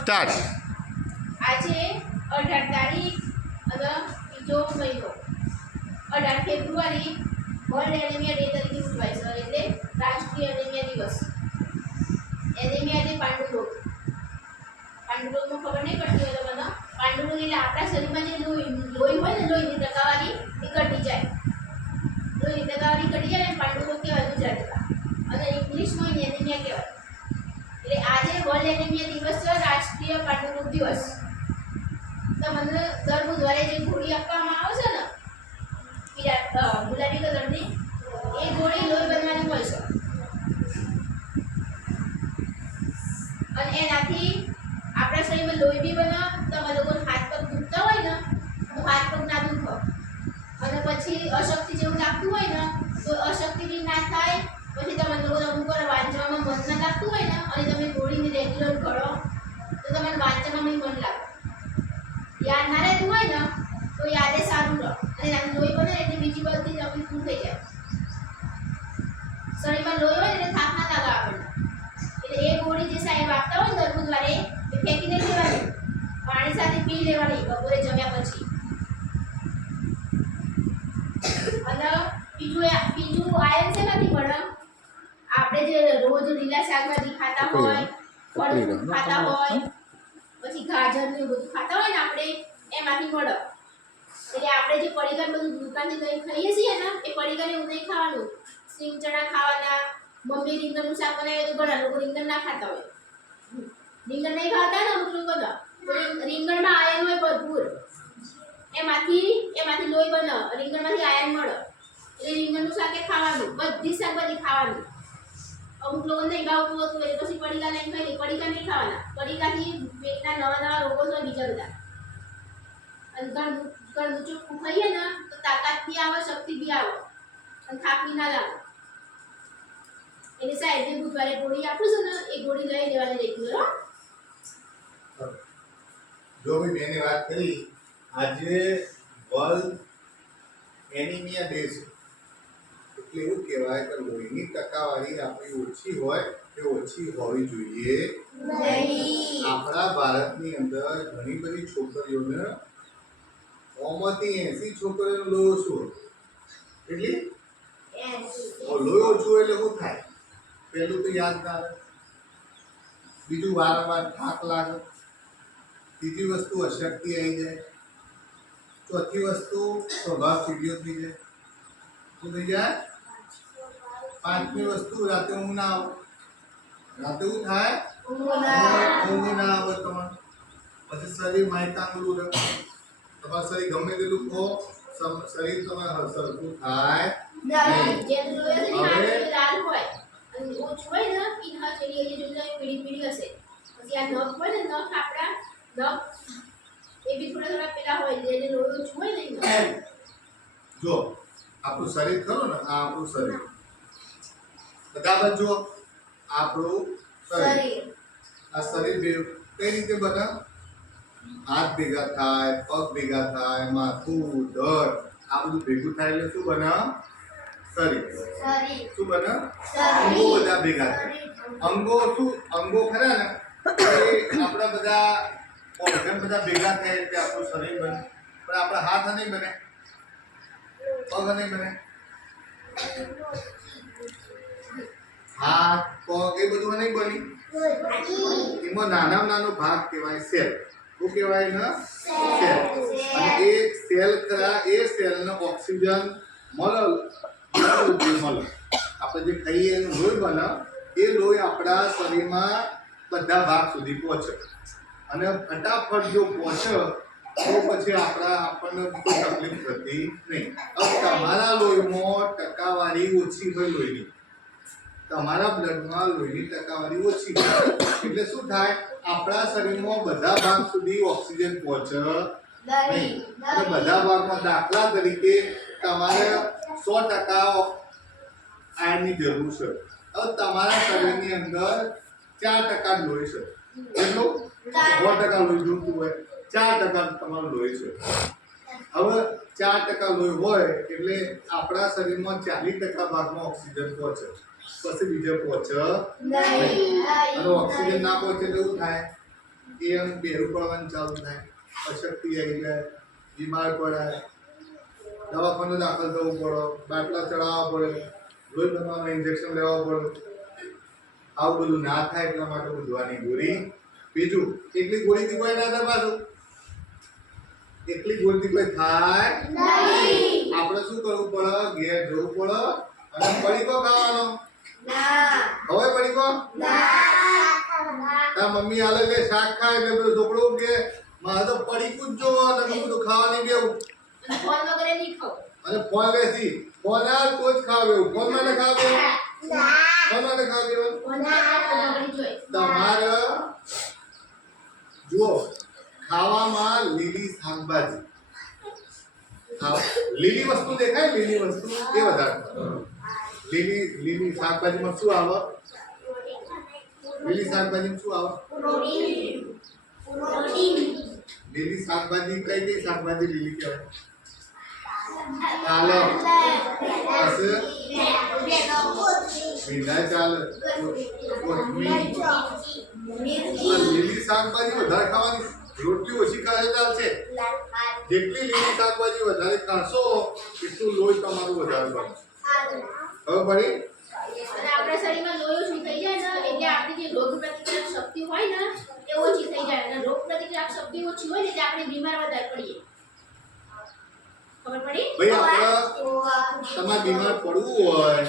Start. આજે 18 તારીખ અને બીજો મહિનો 18 ફેબ્રુઆરી વર્લ્ડ એનિમિયા ડે તરીકે ઉજવાય છે એટલે રાષ્ટ્રીય એનિમિયા દિવસ. એનિમિયા એટલે પાંડુરોગ. પાંડુરોગમાં ખબર નહીં પડતી હોય તમને. પાંડુરોગ એટલે આપણા શરીરમાં જે લોહી હોય ને લોહીની ટકાવારી એ ઘટી જાય. લોહીની ટકાવારી ઘટી જાય ને પાંડુરોગ કહેવાય ગુજરાતીમાં. અને ઇંગ્લિશમાં એનિમિયા કહેવાય. એટલે આજે વર્લ્ડ એનિમિયા દિવસ છે, રાષ્ટ્રીય પાંડુરોગ દિવસ. તમને દર બુધવારે જે ગોળી આપવામાં આવે છે ને ગુલાબી કલરની, એ ગોળી લોહી બનવાની હોય છે. અને એનાથી આપણા શરીરમાં લોહી બી બને. તમે લોકોને હાથ પગ દુખતા હોય ને તો હાથ પગ ના દુખો. અને પછી અશક્તિ જેવું લાગતું હોય ને તો અશક્તિ બી ના થાય. પછી તમે લોકોને અમુક વાર વાંચવામાં મન ના લાગતું હોય ને અને તમે ગોળીને રેગ્યુલર કરો તો તમારે વાંચવામાં મન લાગે. યાદ ના રહેતું હોય ને તો યાદે સારું રહે. અને એનું લોહી બને એટલે બીજી બધી તકલીફ દૂર થઈ જાય. શરીરમાં લોહી હોય એટલે થાક ના લાગે આપણને. એટલે એ ગોળી જે સાહેબ આપતા હોય ને દર બુધવારે એ ફેંકીને લેવાની, પાણી સાથે પી લેવાની બપોરે જમ્યા પછી. અને બીજું આયર્ન શેમાંથી મળે? આપણે જે રોજ લીલા શાકભાજી ખાતા હોય, ફળ ખાતા હોય, પછી ગાજર ને બધું ખાતા હોય ને આપણે, એમાંથી મળે. એટલે આપણે જે પડીકા બધું દુકાનથી લઈ ખાઈએ છીએ ને એ પડીકાને એવું નહીં ખાવાનું. સિંગ ચણા ખાવાના. મમ્મી રીંગણનું શાક બનાવે તો ઘણા લોકો રીંગણ ના ખાતા હોય. રીંગણ નહીં ખાતા ને અમુક લોકો તો રીંગણમાં આયર્ન હોય ભરપૂર. એમાંથી લોહી બને. રીંગણમાંથી આયર્ન મળે. એટલે રીંગણનું શાક એ ખાવાનું. બધી શાકભાજી ખાવાની. અમુક લોકો નહીં ભાવતું હોતું એટલે પછી પડીકા નહીં ખાઈ. પડીકા નહીં ખાવાના. પડીકાથી પેટના નવા રોગો થાય બીજા બધા. અને ઘરનું ચોખ્ખું ખાઈએ ને તો તાકાત બી આવે, શક્તિ બી આવે અને થાક બી ના લાગે. એટલે સાહેબ જે બુધવારે ગોળી આપું છું ને એ ગોળી લઈ લેવાની રેગ્યુલર. જો ભાઈ મેં વાત કરી, આજે વર્લ્ડ એનિમિયા ડે છે. એટલે એવું કહેવાય કે લોહીની ટકાવારી આપણી ઓછી હોય કે ઓછી હોવી જોઈએ નહીં. આપણા ભારતની અંદર ઘણી બધી છોકરીઓને 100 થી 80 છોકરીઓનો લોહી ઓછું હોય. એટલે લોહી ઓછું એટલે શું થાય? પહેલું તો યાદ ના આવે, બીજું વારંવાર થાક લાગે, ત્રીજી વસ્તુ અશક્તિ આવી જાય, ચોથી વસ્તુ સ્વભાવ ચીડિયો થઈ જાય. શું થઈ જાય? પાંચમી વસ્તુ રાતે ઊંઘ ના આવે. રાતે શું થાય? ઊંઘ ના આવે તમારે. પછી શરીર માયકાંગલું રહે. તમારું શરીર ગમે તેટલું કહો, શરીર તમારે સરખું થાય નહીં. ઓછું હોય ને ઈના ચેડી જોઈને પીડી હશે. પછી આ નખ હોય ને નખ આપણા નખ એ બી થોડા પેલા હોય એટલે લોહી ઓછું હોય ને. જો આપણું શરીર ખરું ને, આ આપણું શરીર બરાબર. જો આપણું શરીર, આ શરીર કઈ રીતે બને? હાથ ભેગા થાય, પગ ભેગા થાય, માથું, ધડ આ બધું ભેગું થાય એટલે શું બને? શરીર. શું બને? અંગો બધા ભેગા થાય. અંગો શું? અંગો ખરા ને એ આપણા બધા ઓર્ગન બધા ભેગા થાય એટલે આપણું શરીર બને. પણ આપણા હાથ નહીં બને, પગ નહીં બને. હાથ, પગ એ બધું નહીં બની. એમાં નાનામાં નાનો ભાગ કહેવાય સેલ. શું કહેવાય ને? સેલ. અને એ સેલ ખરા, એ સેલને ઓક્સિજન મળે. આપણે જે ખાઈએ એનું લોહી બને, એ લોહી આપણા શરીરમાં બધા ભાગ સુધી પહોંચે. અને ફટાફટ જો પહોંચે તો પછી આપણને કોઈ તકલીફ થતી નહીં. હવે તમારા લોહીમાં ટકાવારી ઓછી હોય લોહીની, તમારા બ્લડમાં લોહીની ટકાવારી ઓછી હોય એટલે શું થાય? આપણા શરીરમાં બધા ભાગ સુધી ઓક્સિજન પહોંચે નહીં. અને બધા ભાગમાં દાખલા તરીકે તમારે 100% આયર્નની જરૂર છે. હવે તમારા શરીરની અંદર 4% લોહી છે. એટલું 100% લોહી જોઈતું હોય, 4% તમારું લોહી છે. હવે 4% લોહી હોય એટલે આપણા શરીરમાં 40% ભાગમાં ઓક્સિજન પહોંચે, પછી બીજે પહોંચે નહીં. અને ઓક્સિજન ના પહોંચે એટલે શું થાય? એ આમ બેરું પડવાનું ચાલુ થાય, અશક્તિ આવી જાય, બીમાર પડાય, દવાખાને દાખલ થવું પડે, બાટલા ચડાવવા પડે, લોહી બનાવવાનું ઇન્જેક્શન લેવા પડે. આવું બધું ના થાય એટલા માટે ઉજવાની ગોળી. બીજું, એકલી ગોળીથી કોઈ ના થાય પાછું. એકલી ગોળીથી કોઈ થાય નહીં. આપણે શું કરવું પડે? ઘેર જવું પડે અને પડીકો ખાવાનો. હવે પડીકો તાર મમ્મી હાલે કે શાક ખાય એટલે પેલો છોકરો કે મારે તો પડીકું જ જોવો અને મેં બધું ખાવા નહીં બેવું ફોન વગેરે નહીં ખાવ. અને ફોન લેસી ફોન આ તો જ ખાવ એવું. ફોન માટે ખાવ એવું. ફોન માટે ખાવ એવું. તમારે જુઓ ખાવામાં લીલી શાકભાજી, લીલી વસ્તુ દેખાય, લીલી વસ્તુ એ વધારે લીલી શાકભાજીમાં શું આવે? લીલી શાકભાજીમાં શું આવે? લીલી શાકભાજી કઈ કઈ શાકભાજી લીલી કહેવાય? પાલક, ભીંડા ચાલે, કોથમીર. લીલી શાકભાજી વધારે ખાવાની, રોટલી ઓછી ખાય ચાલશે. જેટલી લીલી શાકભાજી વધારે ખાશો એટલું લોહી તમારું વધારે બનશે. ખબર પડી? અને આપણા શરીરમાં લોહી ઓછું થઈ જાય ને એટલે આપણી જે રોગ પ્રતિકારક શક્તિ હોય ને એ ઓછી થઈ જાય. અને રોગ પ્રતિકારક શક્તિ ઓછી હોય ને એટલે આપણે બીમાર વધારે પડીએ. ખબર પડી? ભાઈ આપણે તમારે બીમાર પડવું હોય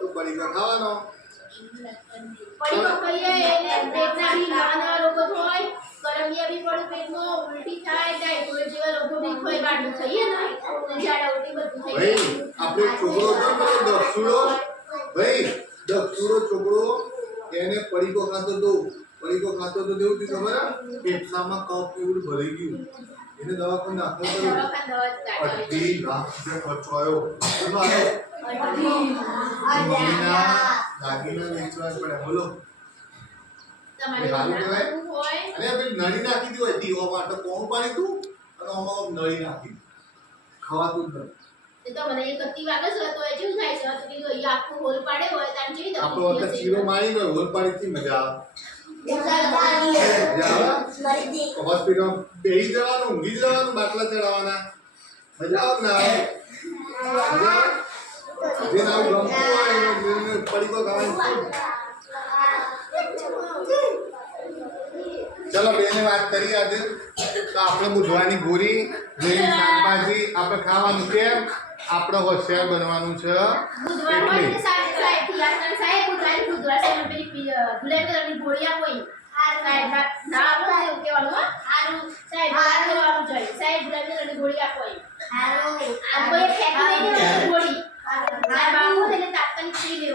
તો પડીકા ખાવાનો. પડીકો ખાઈએ એટલે પેટના બી નાના રોગો હોય, કરમિયા બી પડે પેટમાં, ઉલટી થાય, ટાઈફોઈડ જેવા રોગો બી હોય. બાટલું ખાઈએ ને તો ઝાડા ઉલટી બધું થઈ જાય. ભાઈ આપણે છોકરો તો દક્ષુડો, ભાઈ દક્ષુડો છોકરો એને પડીકો ખાતો તો કેવું થયું ખબર? ફેફસામાં કફ એવું ભરાઈ ગયું. એને દવાખાને દાખલ કર્યો. દવાખાને 2.5 લાખ રૂપિયા ખર્ચો આવ્યો. કેટલો આવ્યો? મમ્મીના દાગીના વેચવા પડે. બોલો તમારે સારું કહેવાય? નાનું હોય અને પેલી નળી નાખી દી હોય દીવા માટે કોણ પાડી તું અને આમાં નળી નાખી ખવાતું જ નથી. એ તો મને એક કત્તી વાગે છે તો એ જેવું થાય છે તો કીધું અહીંયા આખું હોલ પાડે હોય તાન જેવી આપણો વખત ચીરો મારી ગયો હોલ પાડી થી મજા આવે. હોસ્પિટલ બેસી જવાનું, ઊંઘી જવાનું, બાટલા ચડાવવાના. મજા આવે ને? જે નામ ગમતું હોય એને પડીકો ખાવાની. ચલો બેને વાત કરી આજે તો આપણે બુધવાની ગોળી, લીલી શાકભાજી આપણે ખાવાનું. કેમ? આપણે હોશિયાર બનવાનું છે બુધવાર હોય ને સાહેબ સાહેબ બુધવાર સાહેબ પેલી ગુલાબ કલરની ગોળી આપો ઈ. સાહેબ ના આપો ને એવું કહેવાનું હો. સારું સાહેબ કરવાનું જોઈએ. સાહેબ ગુલાબ કલરની ગોળી આપો ઈ. સારું આ કોઈ ફેંકી નહીં દેવાનું.